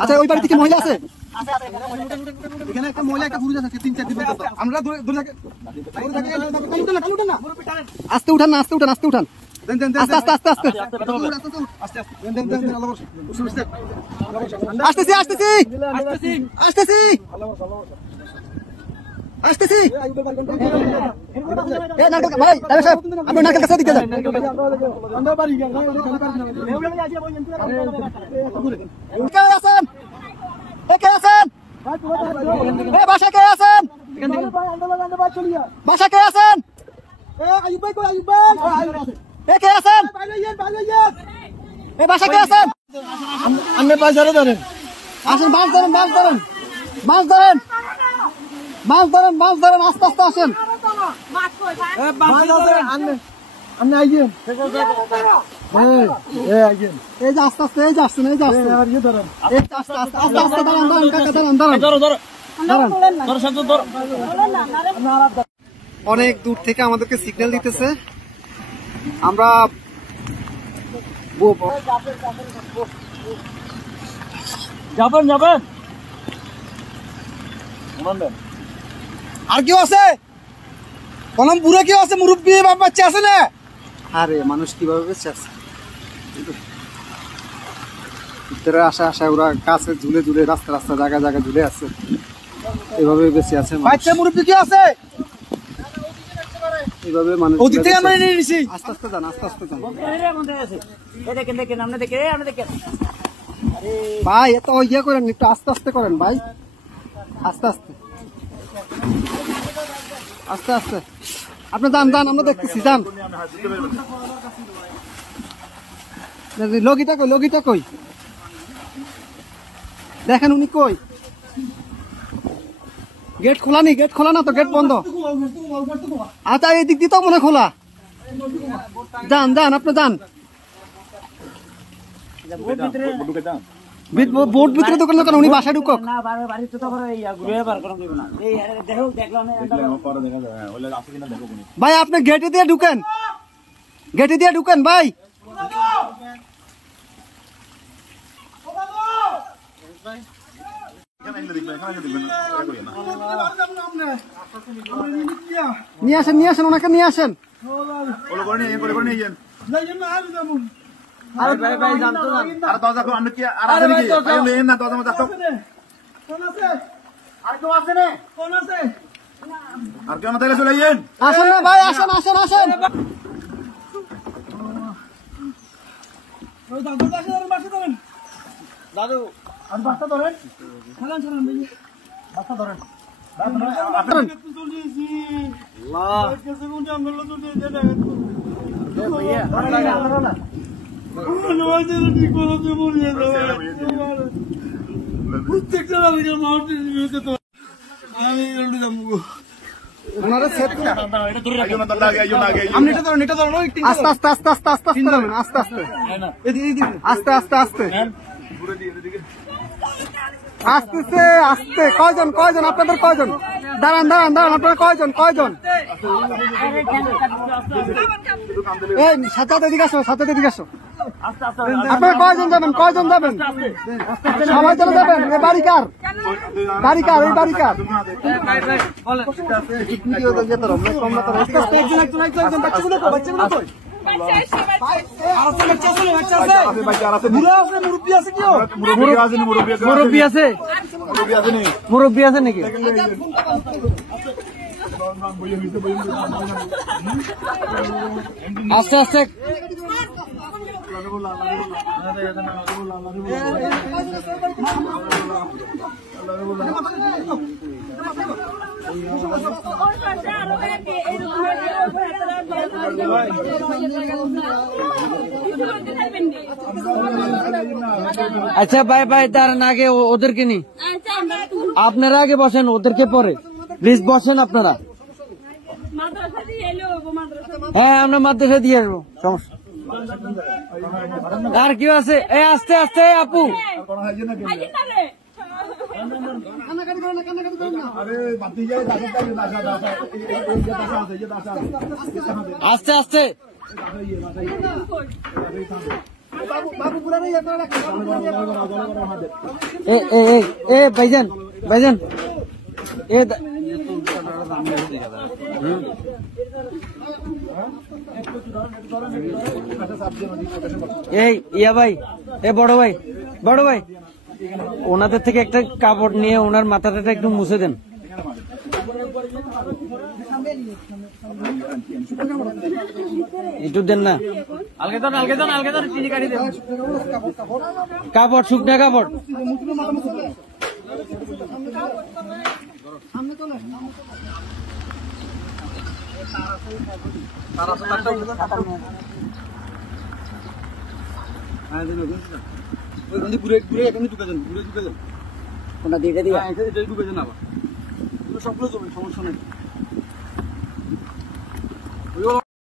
আচ্ছা ওই বাড়িতে কি মহিলা আছে? এখানে একটা মহিলা একটা পুরুষ আছে 3-4 দিন আমরা আস্তে উঠান না আস্তে উঠান আস্তে উঠান আস্তে আস্তে আস্তে আস্তে আসতেছি আসতেছি আসতেছি আসতেছি ভাই আপনি নারকেল কাছে দিতে যান কে আছেন কে আছেন বাসা কে আছেন বাসা কে আছেন কে আছেন বাসা কে আছেন আপনি বাজারে ধরেন আসেন মাছ ধরেন মাছ ধরেন মাছ ধরেন মাছ ধরেন মাছ ধরেন আস্তে আস্তে আসেন আপনি আইয়েন এই যে আস্তে আস্তে এই যে আসছেন এই যে আসছেন আস্তে আস্তে আস্তে আস্তে দাঁড়ান দাঁড়ান কাকা দাঁড়ান দাঁড়ান অনেক দূর থেকে আমাদেরকে সিগন্যাল দিতেছে আমরা যাবেন যাবেন আর কেউ আছে কলম বুড়ো কেউ আছে মুরব্বী বাচ্চা আছে না আরে মানুষ কিভাবে বেঁচে আছে ভিতরে আসা আসা ওরা কাছে ঝুলে ঝুলে রাস্তা রাস্তা জায়গা জায়গা ঝুলে আছে এভাবে বেঁচে আছে বাচ্চা মুরব্বী কেউ আছে এইভাবে মানুষ ওদিক থেকে আমরা নিয়ে নিছি আস্তে আস্তে যান আস্তে আস্তে যান দেখেন দেখেন আপনি দেখেন আপনি দেখেন ভাই এত ইয়ে করেন একটু আস্তে আস্তে করেন ভাই আস্তে আস্তে আস্তে আস্তে আপনি যান যান আমরা দেখতেছি যান লগিটা কই দেখেন উনি কই গেট খোলা নি গেট খোলা না তো গেট বন্ধ আচ্ছা এই দিক দিয়ে তো মনে খোলা যান যান আপনি যান বোর্ড ভিতরে দোকান দোকান উনি বাসায় ঢুকক ভাই আপনি গেটে দিয়ে ঢুকেন ভাই নিয়ে আসেন ওনাকে নিয়ে আসেন আসেন না ভাই আসেন আসেন আসেন দাদু বাচ্চা ধরেন বাচ্চা ধরেন আস্তে আস্তে আস্তে আস্তে আস্তে আস্তে আস্তে আস্তে আস্তে আসতেছে আস্তে কয়জন আপনাদের কয়জন দাঁড়ান আপনাদের কয়জন এই সাথে দিকে আসো আপনারা কয়জন যাবেন সবাই চলে যাবেন এই বাড়িকার এই বাড়িকার মুরব্বী আছে নাকি আস্তে আস্তে আচ্ছা ভাই দাঁড়ান আগে ওদেরকে নি আপনারা আগে বসেন ওদেরকে পরে প্লিজ বসেন আপনারা হ্যাঁ আমরা মাদ্রাসা দিয়ে আসবো সমস্যা আর কি আছে এই আস্তে আস্তে আপু আস্তে আস্তে বাবু বাবু পুরা নিয়ে যেতে হবে এ ভাইজান ভাইজান এ এই ইয়া ভাই এ বড় ভাই ওনাদের থেকে একটা কাপড় নিয়ে ওনার মাথাটা একটু মুছে দেন। একটু দেন না কাপড় শুকনা কাপড় সবগুলো সমস্যা নেই।